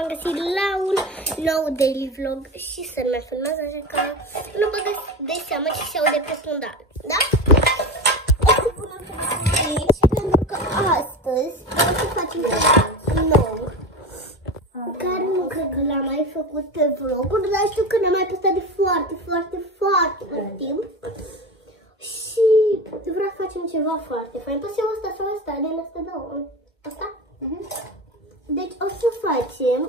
Am găsit la un nou daily vlog și să ne filmez, așa că nu vă dați seama și se aude pe fundal, da? O să punem aici, pentru că astăzi o să facem ceva nou, care nu cred că l-am mai făcut pe vloguri, dar știu că ne-am mai postat de foarte mult timp. Și vreau să facem ceva foarte fain. Poți eu asta sau asta? Din asta două. Asta? Deci o să facem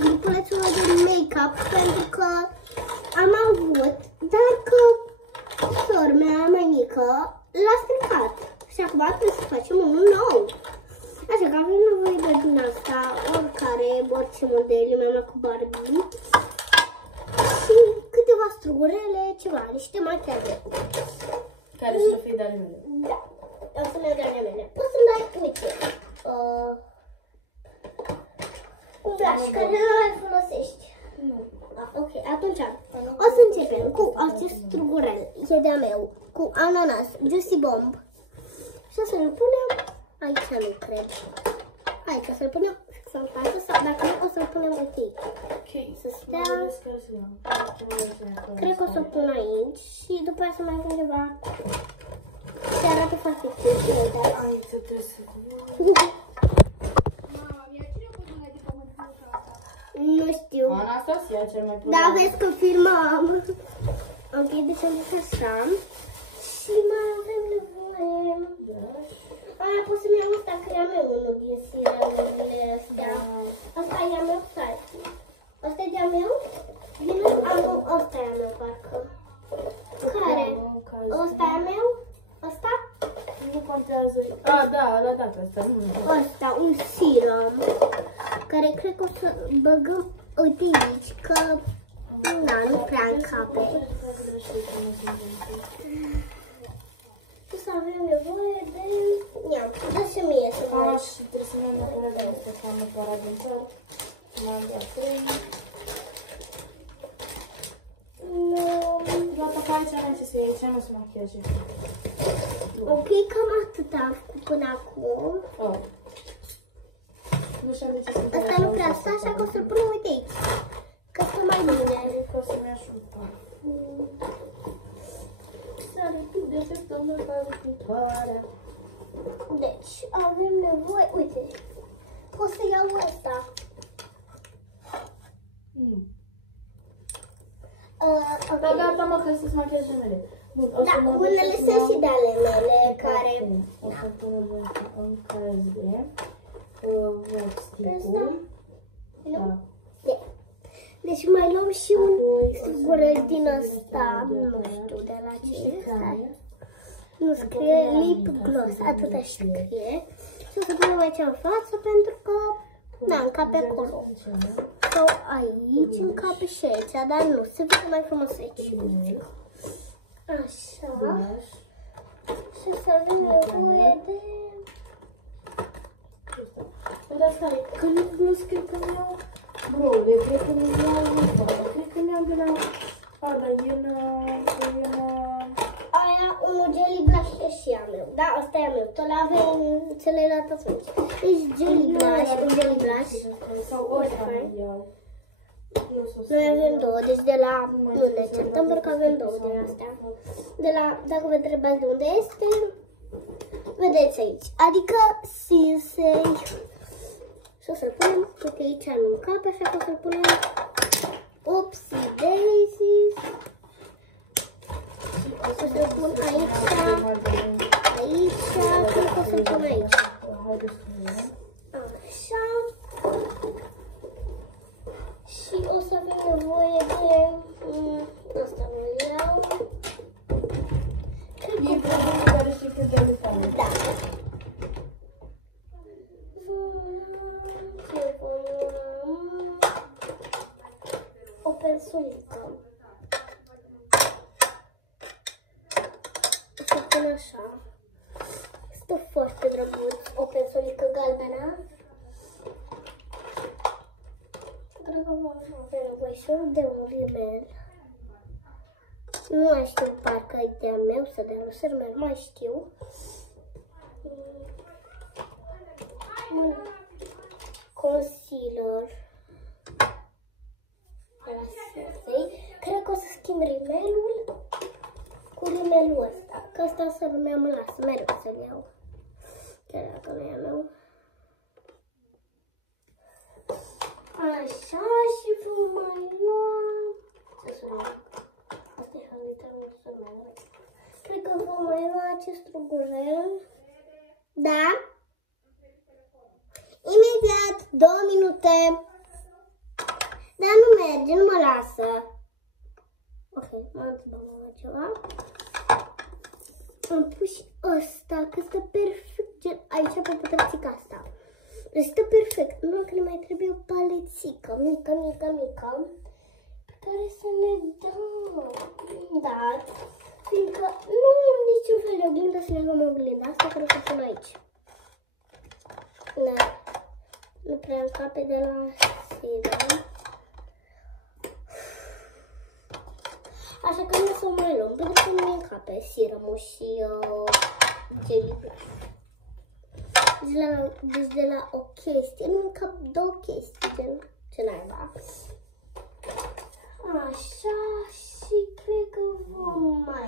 grupulețul de make-up pentru că am avut, dar că sora mea mai mică l-a stricat. Și acum trebuie să facem unul nou. Așa că avem nevoie de din asta, orice model, eu mi-am luat cu Barbie. Și câteva strugurele, ceva, niște machiaje. Care să fie de ale mele? Da, o să le de ale mele. O să-mi dai, uite, un blush care nu mai folosești. Nu. Ok, atunci o să începem cu acest strugurel, e de-a meu, cu ananas, Juicy Bomb. Și o să-l punem, aici nu cred. Aici o să-l punem în față sau dacă nu o să-l punem aici. Ok, să stea. Cred că o să-l pun aici și după aceea să mai pun ceva. Se arată foarte cute. Aici trebuie să... Nu știu. Anastasia, cel mai probabil. Da, vezi că filmam. Ok, deci am zis așa. Și mai avem nevoie. Aia pot să-mi iau ăsta, că i-am eu unul din siramurile astea. Asta i-am eu, stai. Asta e de-a meu? Vine? Nu, ăsta e-a meu, parcă. Care? Ăsta e-a meu? Ăsta? Nu contează. Ah, da, data asta. Ăsta, un serum. Care cred că o să băgăm uite aici, că da, nu prea încape. O să avem nevoie de... Ia, dă și mie să mă lași. Și trebuie să mi-am nevoie de asta, că am nevoie de țară. M-am dat 3. Gata, că aici am ce să iei, aici nu sunt machiaje. Ok, cam atât am făcut până acum. Nu știu de ce sunt Asta nu prea asta, așa că o să-l punem uite aici. Că stă mai bine. Cred că o să-mi ajută. De săptămâna viitoare. Deci, avem nevoie, uite, pot să iau ăsta. Da, gata, mă, că sunt machiajele mele. Da, unele sunt și de ale mele, care... O să punem în căzde, stick-ul. Da. Deci mai luăm și un strugurel din ăsta, nu știu de la ce este. Nu scrie lip gloss, atâta scrie. Și o să punem aici în față pentru că, da, încape acolo. Sau aici încape și aici, dar nu, se vede mai frumos aici. Așa. Și o să avem nevoie de... Uitați care, că nu scrie că mi-au brole, cred că mi-au lupare, cred că mi-au de la... dar Aia, unul jelly blush și a meu. Da, ăsta e a meu. Tot l-avem celălalt atunci. Deci jelly blush, un jelly blush. Sau ăsta iau. Noi avem două, deci de la... Nu ne certăm, pentru că avem două din astea. De la, dacă vă întrebați de unde este, vedeți aici. Adică Sinsei. Și o să-l punem, pentru că aici nu încape, așa că o să-l punem Oopsie Daisies. O să-l pun aici, cred că o să-l pun aici. Așa. Și o să avem nevoie de... Asta vă iau. E produsul care știi cât de elefant. Da. O pensulică. O să pun așa. Stă foarte drăguț. O pensulică galbenă. Cred că vom avea nevoie și de un rimel. Nu mai știu, parcă e de-a meu sau de-a lui Sărmel, mai știu. concealer. Cred că o să schimb rimelul cu rimelul ăsta. Că ăsta să nu mă lasă mereu să-l iau. Chiar dacă nu e a meu. Așa și vom mai lua... Ce să luăm? Asta e literalul să mai. Cred că vom mai lua acest rugurel. Da? Imediat, 2 minute. Dar nu merge, nu mă lasă. Ok, m-am întrebat ceva. Am pus și ăsta, că stă perfect. Aici pe pătrățica asta. Stă perfect. Nu că ne mai trebuie o palețică mică, pe care să ne dăm. Dar, fiindcă nu am niciun fel de oglindă să ne luăm oglinda asta, care o să pun aici. Da. Nu prea încape de la serum. Așa că nu o să o mai luăm, pentru că nu încape serumul și Jelly Plus. Deci de la o chestie, nu încap 2 chestii, gen ce naiba. Așa, și cred că vom mai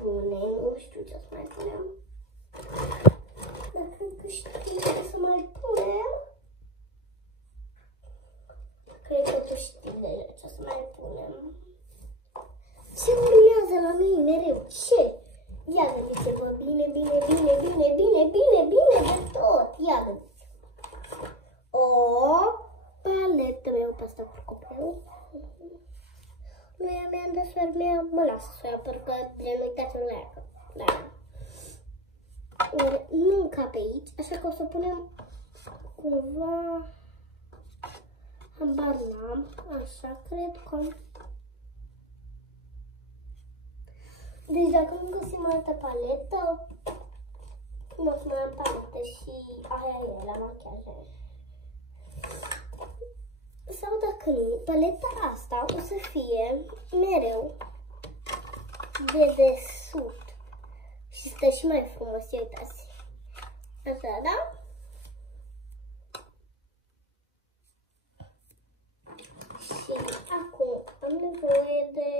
pune, nu știu ce să mai punem. Dar cred că știu ce să mai punem. Cred că tu știi deja ce să mai punem. Ce urmează la mine mereu? Ce? Ia gândiți-vă bine de tot. Ia gândiți-vă. O paletă meu pe asta cu copilul. Nu e a mea, dar mea mă lasă să o ia, pentru că gen uitați-vă la ea. Da. Nu încape aici, așa că o să punem cumva habar n-am, așa cred că. Deci dacă nu găsim altă paletă, nu o să mai am paletă și aia e la machiaje. Sau dacă nu, paleta asta o să fie mereu de desubt și stă și mai frumos, uitați. Așa, da? Și acum am nevoie de...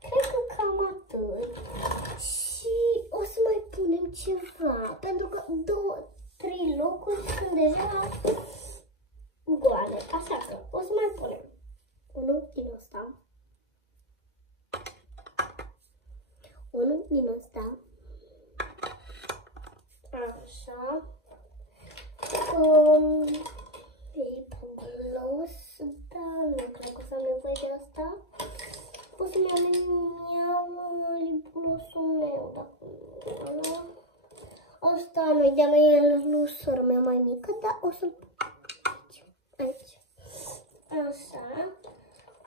Cred că cam atât. Și o să mai punem ceva, pentru că 2-3 locuri sunt deja goale. Așa că o să mai punem unul din ăsta. Unul din ăsta. Așa. Lip gloss, da, nu cred că o să am nevoie de asta. O să-mi iau lip gloss-ul meu, dacă asta nu-i de-a mea, nu sora mea mai mică, dar o să-l pun aici. Așa.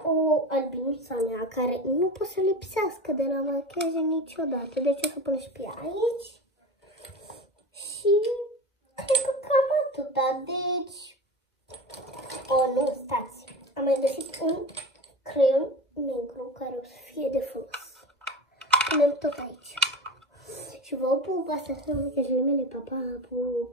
O albinuța mea, care nu pot să lipsească de la machiaje niciodată, deci o să pun și pe ea aici. Și cred că cam atâta, deci... O, nu, stați. Am mai găsit un creion negru care o să fie de folos. Punem tot aici. Și vă pup, astea sunt machiajele mele, pa, pa, pup.